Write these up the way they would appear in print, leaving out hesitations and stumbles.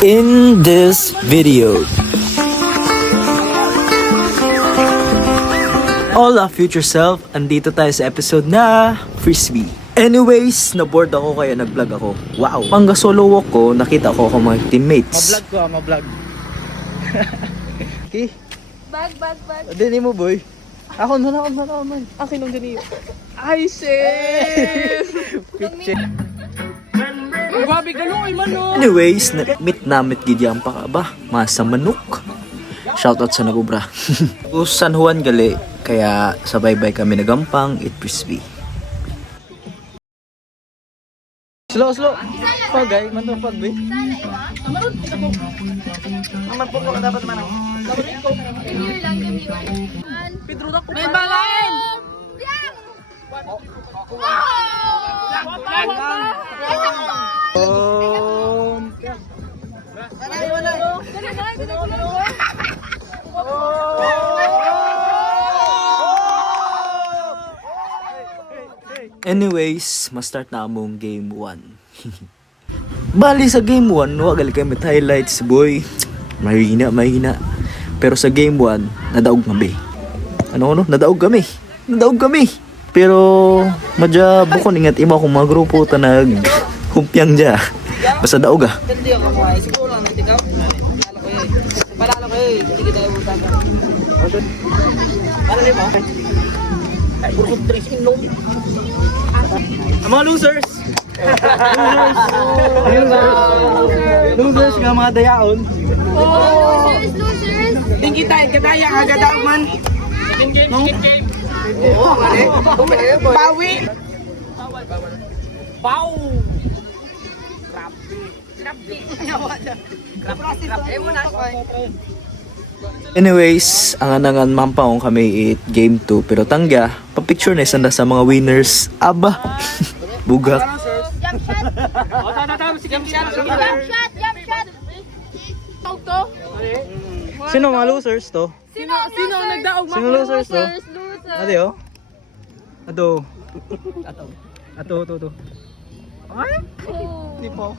In this video, Hola future self, andito tayo sa episode na Frisbee. Anyways, na-bored ako kaya nag-vlog ako. Wow! Pangga solo walk ko, nakita ko mga teammates. Ma-vlog ko ma-vlog. Okay? Bag. Dini mo boy. Ako na. Akin nung ganito. Ay, shit! Picture. Grabe ka nung man, no? Anyways, meet gidyang pa ka ba? Masa manok. Shoutout sa nagubra. San Juan gali, kaya sabay-bay kami nagampang eat Frisbee. Slow. Pagay, pag boy. Aman po ka dapat man ako. Pedro na ko. May balain! Anyways, ma-start na among game 1. Bali sa game 1, wagal kami highlights boy. Mahina. Pero sa game 1, nadaog kami. Nadaog kami. Pero madya bukon ingat ima kung mga grupo tanag humpiang dya. Basta daog ah. Hindi ako mo ay siguro lang natin ikaw. Palala ko eh. Hindi kita yung utaga. Para rin mo. Ay, burkot tres inom. Ang mga losers. Losers nga mga dayaon. Losers! Din kita kadaya aga daog man. Game. Oo, bawi. Pau. Anyways, ang anangan mampaong kami it game 2 pero tangga, pa-picture na isanda sa mga winners. Aba. Bugak. Jump shot! Tawag to? Sino mga losers to? Sino nagdaog mga Sino losers to? Losers! Ate oh. Ato. Ay? Di po.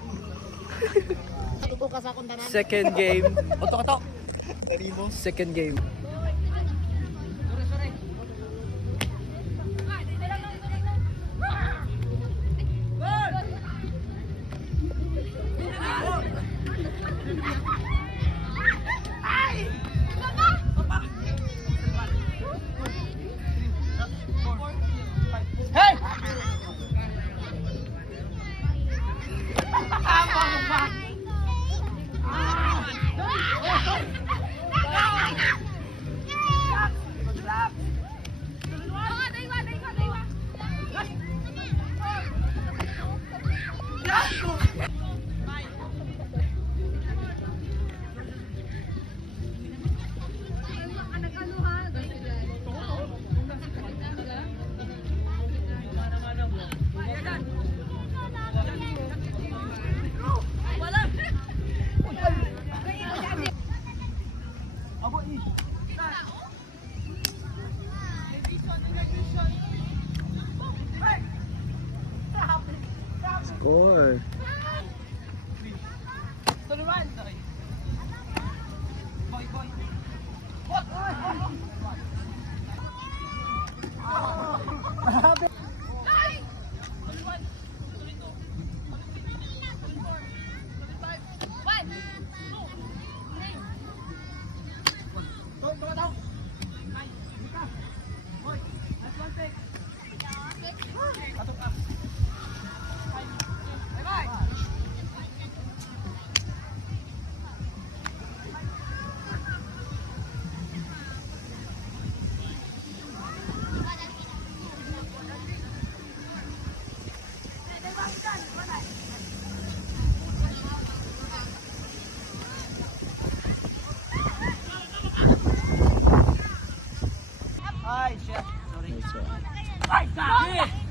Second game. Oto. Second game. Score.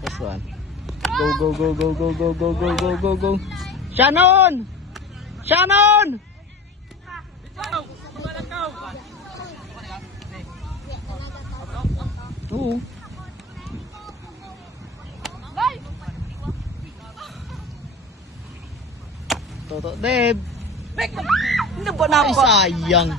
This one. Go. Shannon! Oo. Toto, Deb. Hindi ba na ba? Sayang.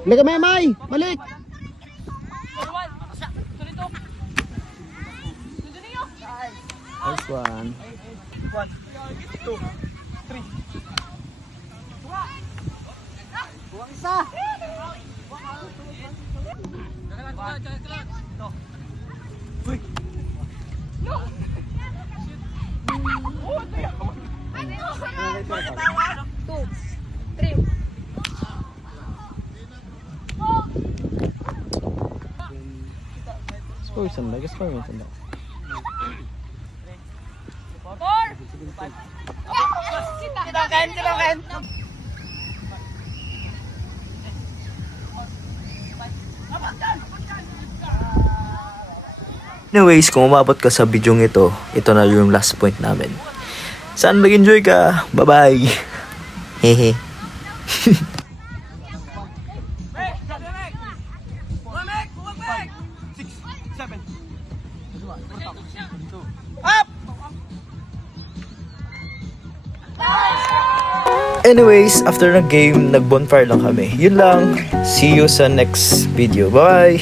Balik ka, May! Balik! Nice one. Score sanda, score mo sanda. Silakan. Anyways, kung umabot ka sa video ito, ito na yung last point namin. Saan mag-enjoy ka? Bye-bye! Hehe. Anyways, after ng game, nag-bonfire lang kami. Yun lang. See you sa next video. Bye!